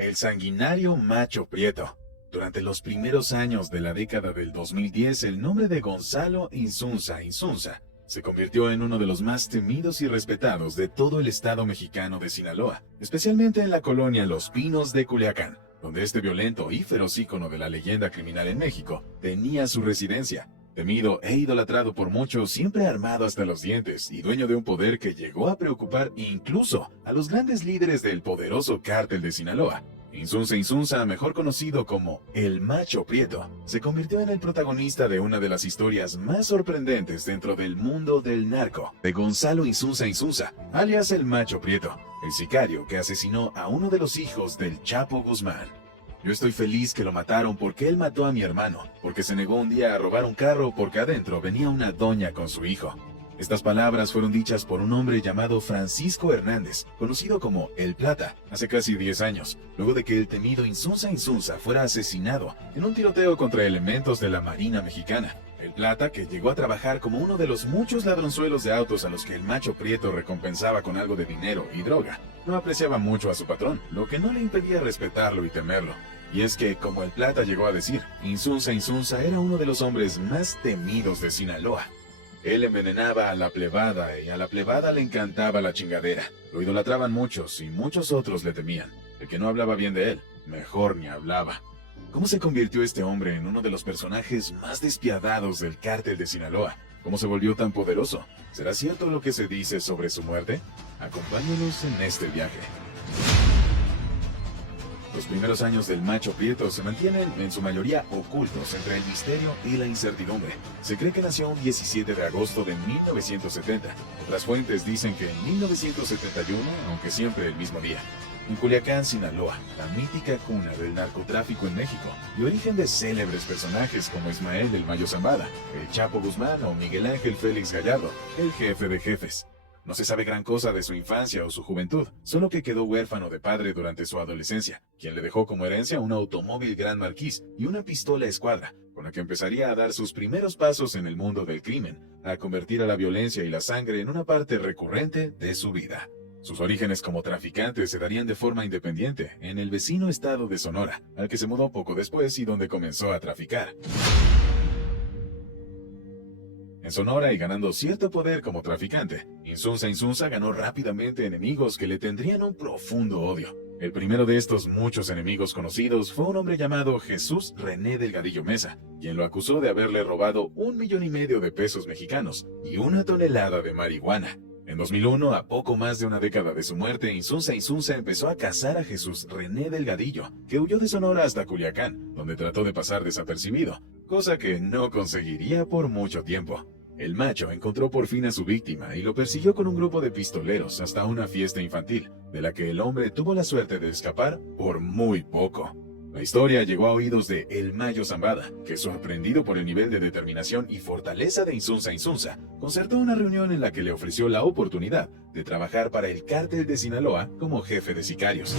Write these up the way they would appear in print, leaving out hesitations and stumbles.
El sanguinario Macho Prieto. Durante los primeros años de la década del 2010, el nombre de Gonzalo Insunza se convirtió en uno de los más temidos y respetados de todo el estado mexicano de Sinaloa, especialmente en la colonia Los Pinos de Culiacán, donde este violento y feroz ícono de la leyenda criminal en México tenía su residencia. Temido e idolatrado por muchos, siempre armado hasta los dientes y dueño de un poder que llegó a preocupar incluso a los grandes líderes del poderoso cártel de Sinaloa. Insunza, mejor conocido como el Macho Prieto, se convirtió en el protagonista de una de las historias más sorprendentes dentro del mundo del narco, de Gonzalo Insunza, alias el Macho Prieto, el sicario que asesinó a uno de los hijos del Chapo Guzmán. Yo estoy feliz que lo mataron porque él mató a mi hermano, porque se negó un día a robar un carro porque adentro venía una doña con su hijo. Estas palabras fueron dichas por un hombre llamado Francisco Hernández, conocido como El Plata, hace casi 10 años, luego de que el temido Insunza fuera asesinado en un tiroteo contra elementos de la Marina Mexicana. El Plata, que llegó a trabajar como uno de los muchos ladronzuelos de autos a los que el Macho Prieto recompensaba con algo de dinero y droga, no apreciaba mucho a su patrón, lo que no le impedía respetarlo y temerlo. Y es que, como El Plata llegó a decir, Insunza era uno de los hombres más temidos de Sinaloa. Él envenenaba a la plebada y a la plebada le encantaba la chingadera. Lo idolatraban muchos y muchos otros le temían. El que no hablaba bien de él, mejor ni hablaba. ¿Cómo se convirtió este hombre en uno de los personajes más despiadados del cártel de Sinaloa? ¿Cómo se volvió tan poderoso? ¿Será cierto lo que se dice sobre su muerte? Acompáñenos en este viaje. Los primeros años del Macho Prieto se mantienen en su mayoría ocultos entre el misterio y la incertidumbre. Se cree que nació un 17 de agosto de 1970. Otras fuentes dicen que en 1971, aunque siempre el mismo día. En Culiacán, Sinaloa, la mítica cuna del narcotráfico en México, y origen de célebres personajes como Ismael el Mayo Zambada, el Chapo Guzmán o Miguel Ángel Félix Gallardo, el jefe de jefes. No se sabe gran cosa de su infancia o su juventud, solo que quedó huérfano de padre durante su adolescencia, quien le dejó como herencia un automóvil Gran Marquis y una pistola Escuadra, con la que empezaría a dar sus primeros pasos en el mundo del crimen, a convertir a la violencia y la sangre en una parte recurrente de su vida. Sus orígenes como traficante se darían de forma independiente en el vecino estado de Sonora, al que se mudó poco después y donde comenzó a traficar. En Sonora y ganando cierto poder como traficante, Insunza ganó rápidamente enemigos que le tendrían un profundo odio. El primero de estos muchos enemigos conocidos fue un hombre llamado Jesús René Delgadillo Mesa, quien lo acusó de haberle robado 1,5 millones de pesos mexicanos y 1 tonelada de marihuana. En 2001, a poco más de una década de su muerte, Insunza empezó a cazar a Jesús René Delgadillo, que huyó de Sonora hasta Culiacán, donde trató de pasar desapercibido, cosa que no conseguiría por mucho tiempo. El macho encontró por fin a su víctima y lo persiguió con un grupo de pistoleros hasta una fiesta infantil, de la que el hombre tuvo la suerte de escapar por muy poco. La historia llegó a oídos de El Mayo Zambada, que sorprendido por el nivel de determinación y fortaleza de Insunza, concertó una reunión en la que le ofreció la oportunidad de trabajar para el cártel de Sinaloa como jefe de sicarios.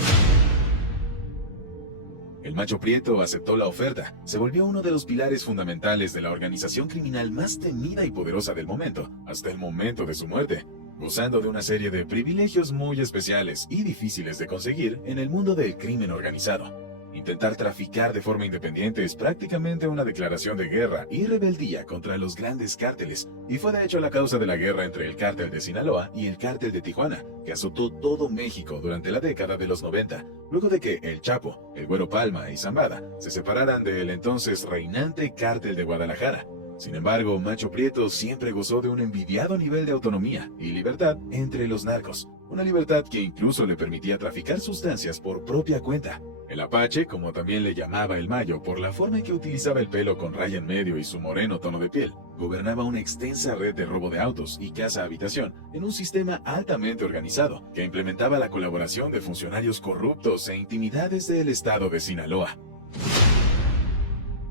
El Macho Prieto aceptó la oferta, se volvió uno de los pilares fundamentales de la organización criminal más temida y poderosa del momento, hasta el momento de su muerte, gozando de una serie de privilegios muy especiales y difíciles de conseguir en el mundo del crimen organizado. Intentar traficar de forma independiente es prácticamente una declaración de guerra y rebeldía contra los grandes cárteles, y fue de hecho la causa de la guerra entre el cártel de Sinaloa y el cártel de Tijuana, que azotó todo México durante la década de los 90, luego de que el Chapo, el Güero Palma y Zambada se separaran del entonces reinante cártel de Guadalajara. Sin embargo, Macho Prieto siempre gozó de un envidiado nivel de autonomía y libertad entre los narcos, una libertad que incluso le permitía traficar sustancias por propia cuenta. El Apache, como también le llamaba el Mayo por la forma en que utilizaba el pelo con raya en medio y su moreno tono de piel, gobernaba una extensa red de robo de autos y casa-habitación en un sistema altamente organizado que implementaba la colaboración de funcionarios corruptos e intimidades del estado de Sinaloa.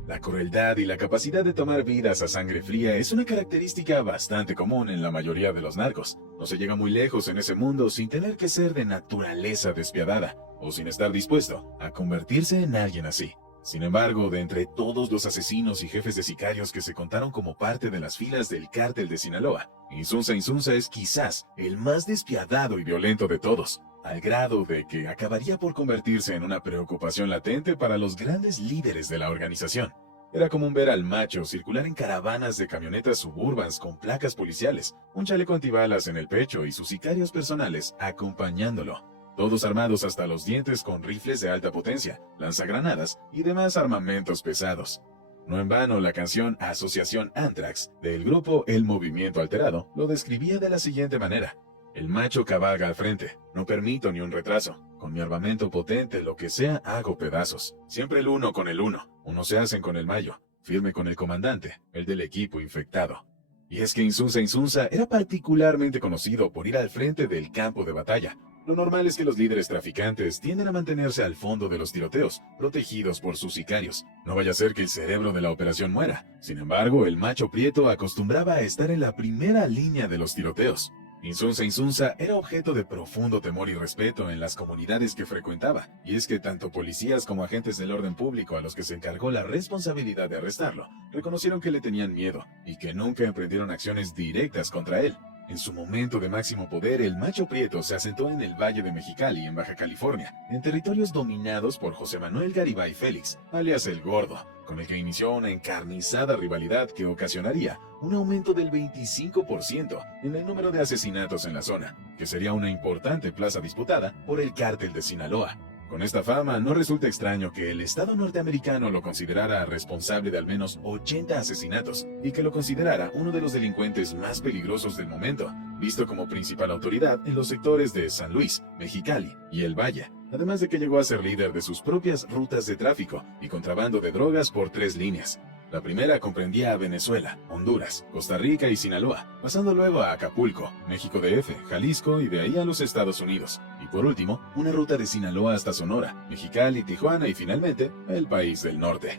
La crueldad y la capacidad de tomar vidas a sangre fría es una característica bastante común en la mayoría de los narcos. No se llega muy lejos en ese mundo sin tener que ser de naturaleza despiadada, o sin estar dispuesto a convertirse en alguien así. Sin embargo, de entre todos los asesinos y jefes de sicarios que se contaron como parte de las filas del cártel de Sinaloa, Insunza es quizás el más despiadado y violento de todos. al grado de que acabaría por convertirse en una preocupación latente para los grandes líderes de la organización. Era común ver al macho circular en caravanas de camionetas suburbans con placas policiales, un chaleco antibalas en el pecho y sus sicarios personales acompañándolo, todos armados hasta los dientes con rifles de alta potencia, lanzagranadas y demás armamentos pesados. No en vano, la canción Asociación Anthrax del grupo El Movimiento Alterado lo describía de la siguiente manera: el macho cabalga al frente, no permito ni un retraso. Con mi armamento potente, lo que sea, hago pedazos. Siempre el uno con el uno. Uno se hacen con el mayo, firme con el comandante, el del equipo infectado. Y es que Insunza Insunza era particularmente conocido por ir al frente del campo de batalla. Lo normal es que los líderes traficantes tienden a mantenerse al fondo de los tiroteos, protegidos por sus sicarios. No vaya a ser que el cerebro de la operación muera. Sin embargo, el macho prieto acostumbraba a estar en la primera línea de los tiroteos. Insunza Insunza era objeto de profundo temor y respeto en las comunidades que frecuentaba, y es que tanto policías como agentes del orden público a los que se encargó la responsabilidad de arrestarlo, reconocieron que le tenían miedo, y que nunca emprendieron acciones directas contra él. En su momento de máximo poder, el macho prieto se asentó en el Valle de Mexicali, en Baja California, en territorios dominados por José Manuel Garibay Félix, alias El Gordo, con el que inició una encarnizada rivalidad que ocasionaría un aumento del 25% en el número de asesinatos en la zona, que sería una importante plaza disputada por el Cártel de Sinaloa. Con esta fama, no resulta extraño que el Estado norteamericano lo considerara responsable de al menos 80 asesinatos y que lo considerara uno de los delincuentes más peligrosos del momento, visto como principal autoridad en los sectores de San Luis, Mexicali y El Valle, además de que llegó a ser líder de sus propias rutas de tráfico y contrabando de drogas por 3 líneas. La primera comprendía a Venezuela, Honduras, Costa Rica y Sinaloa, pasando luego a Acapulco, México DF, Jalisco y de ahí a los Estados Unidos. Y por último, una ruta de Sinaloa hasta Sonora, Mexicali, Tijuana y finalmente, el país del norte.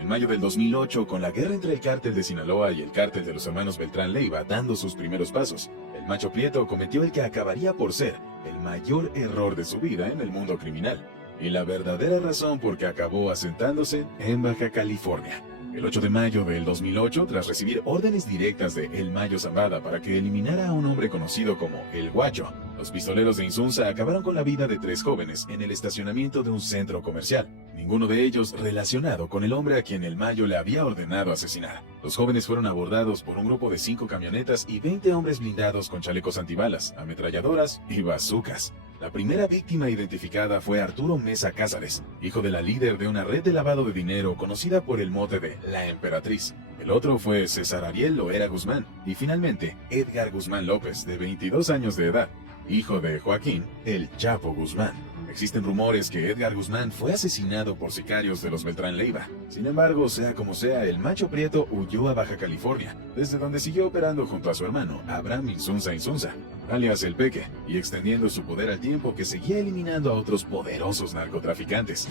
En mayo del 2008, con la guerra entre el cártel de Sinaloa y el cártel de los hermanos Beltrán Leiva dando sus primeros pasos, el macho prieto cometió el que acabaría por ser el mayor error de su vida en el mundo criminal, y la verdadera razón por que acabó asentándose en Baja California. El 8 de mayo del 2008, tras recibir órdenes directas de El Mayo Zambada para que eliminara a un hombre conocido como El Guacho, los pistoleros de Insunza acabaron con la vida de 3 jóvenes en el estacionamiento de un centro comercial, ninguno de ellos relacionado con el hombre a quien El Mayo le había ordenado asesinar. Los jóvenes fueron abordados por un grupo de 5 camionetas y 20 hombres blindados con chalecos antibalas, ametralladoras y bazucas. La primera víctima identificada fue Arturo Mesa Cázares, hijo de la líder de una red de lavado de dinero conocida por el mote de La Emperatriz. El otro fue César Ariel Loera Guzmán y finalmente Edgar Guzmán López, de 22 años de edad, hijo de Joaquín El Chapo Guzmán. Existen rumores que Edgar Guzmán fue asesinado por sicarios de los Beltrán Leiva. Sin embargo, sea como sea, el macho prieto huyó a Baja California, desde donde siguió operando junto a su hermano, Abraham Insunza Insunza, alias El Peque, y extendiendo su poder al tiempo que seguía eliminando a otros poderosos narcotraficantes.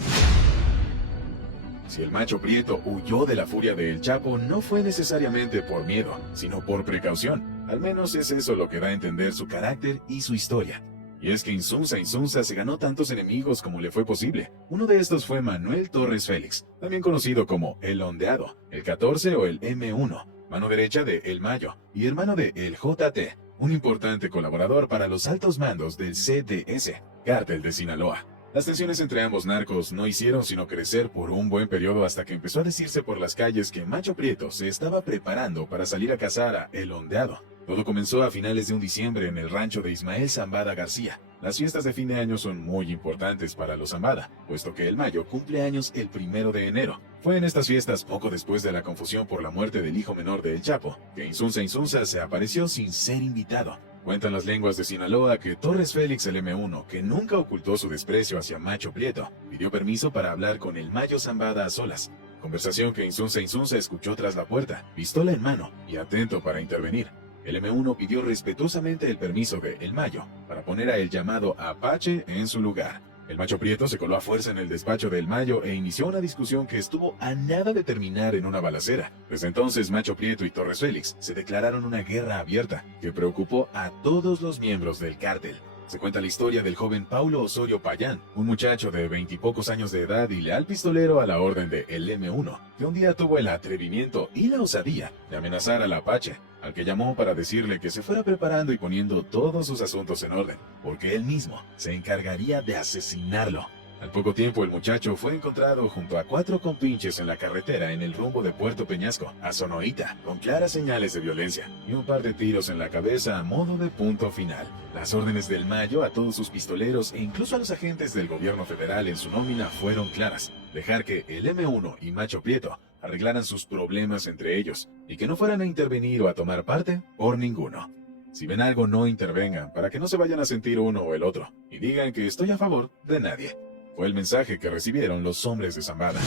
Si el macho prieto huyó de la furia de El Chapo, no fue necesariamente por miedo, sino por precaución. Al menos es eso lo que da a entender su carácter y su historia. Y es que Insunza Insunza se ganó tantos enemigos como le fue posible. Uno de estos fue Manuel Torres Félix, también conocido como El Ondeado, el 14 o el M1, mano derecha de El Mayo y hermano de El JT, un importante colaborador para los altos mandos del CDS, Cártel de Sinaloa. Las tensiones entre ambos narcos no hicieron sino crecer por un buen periodo hasta que empezó a decirse por las calles que Macho Prieto se estaba preparando para salir a cazar a El Ondeado. Todo comenzó a finales de un diciembre en el rancho de Ismael Zambada García. Las fiestas de fin de año son muy importantes para los Zambada, puesto que El Mayo cumple años el 1 de enero. Fue en estas fiestas, poco después de la confusión por la muerte del hijo menor de El Chapo, que Insunza Insunza se apareció sin ser invitado. Cuentan las lenguas de Sinaloa que Torres Félix el M1, que nunca ocultó su desprecio hacia Macho Prieto, pidió permiso para hablar con El Mayo Zambada a solas. Conversación que Insunza Insunza escuchó tras la puerta, pistola en mano y atento para intervenir. El M1 pidió respetuosamente el permiso de El Mayo para poner a el llamado Apache en su lugar. El macho prieto se coló a fuerza en el despacho de El Mayo e inició una discusión que estuvo a nada de terminar en una balacera. Desde entonces, Macho Prieto y Torres Félix se declararon una guerra abierta que preocupó a todos los miembros del cártel. Se cuenta la historia del joven Paulo Osorio Payán, un muchacho de 20 y pocos años de edad y leal pistolero a la orden de el M1, que un día tuvo el atrevimiento y la osadía de amenazar al Apache, al que llamó para decirle que se fuera preparando y poniendo todos sus asuntos en orden, porque él mismo se encargaría de asesinarlo. Al poco tiempo el muchacho fue encontrado junto a 4 compinches en la carretera en el rumbo de Puerto Peñasco, a Sonoita, con claras señales de violencia y un par de tiros en la cabeza a modo de punto final. Las órdenes del Mayo a todos sus pistoleros e incluso a los agentes del gobierno federal en su nómina fueron claras: dejar que el M1 y Macho Prieto arreglaran sus problemas entre ellos y que no fueran a intervenir o a tomar parte por ninguno. Si ven algo, no intervengan para que no se vayan a sentir uno o el otro y digan que estoy a favor de nadie. Fue el mensaje que recibieron los hombres de Zambada.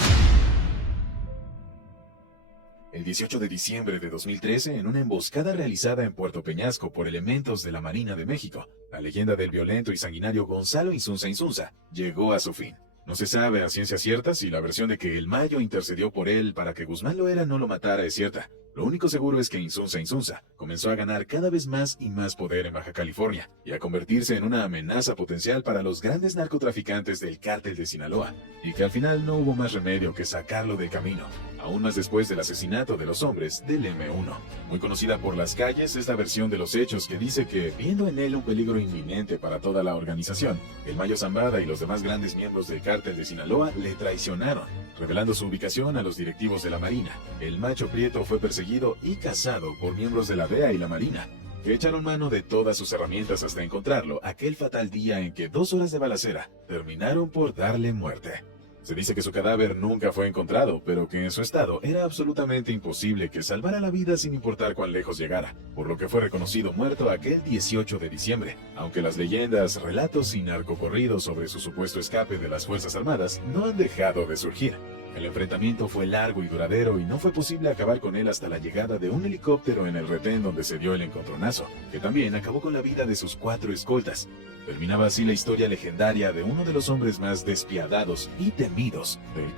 El 18 de diciembre de 2013, en una emboscada realizada en Puerto Peñasco por elementos de la Marina de México, la leyenda del violento y sanguinario Gonzalo Insunza Insunza llegó a su fin. No se sabe a ciencia cierta si la versión de que el Mayo intercedió por él para que Guzmán Loera no lo matara es cierta. Lo único seguro es que Insunza Insunza comenzó a ganar cada vez más y más poder en Baja California y a convertirse en una amenaza potencial para los grandes narcotraficantes del cártel de Sinaloa, y que al final no hubo más remedio que sacarlo del camino, aún más después del asesinato de los hombres del M1. Muy conocida por las calles es la versión de los hechos que dice que, viendo en él un peligro inminente para toda la organización, el Mayo Zambada y los demás grandes miembros del cártel de Sinaloa le traicionaron, revelando su ubicación a los directivos de la Marina. El Macho Prieto fue perseguido y cazado por miembros de la DEA y la Marina, que echaron mano de todas sus herramientas hasta encontrarlo aquel fatal día en que 2 horas de balacera terminaron por darle muerte. Se dice que su cadáver nunca fue encontrado, pero que en su estado era absolutamente imposible que salvara la vida sin importar cuán lejos llegara, por lo que fue reconocido muerto aquel 18 de diciembre, aunque las leyendas, relatos y narcocorridos sobre su supuesto escape de las Fuerzas Armadas no han dejado de surgir. El enfrentamiento fue largo y duradero y no fue posible acabar con él hasta la llegada de un helicóptero en el retén donde se dio el encontronazo, que también acabó con la vida de sus 4 escoltas. Terminaba así la historia legendaria de uno de los hombres más despiadados y temidos del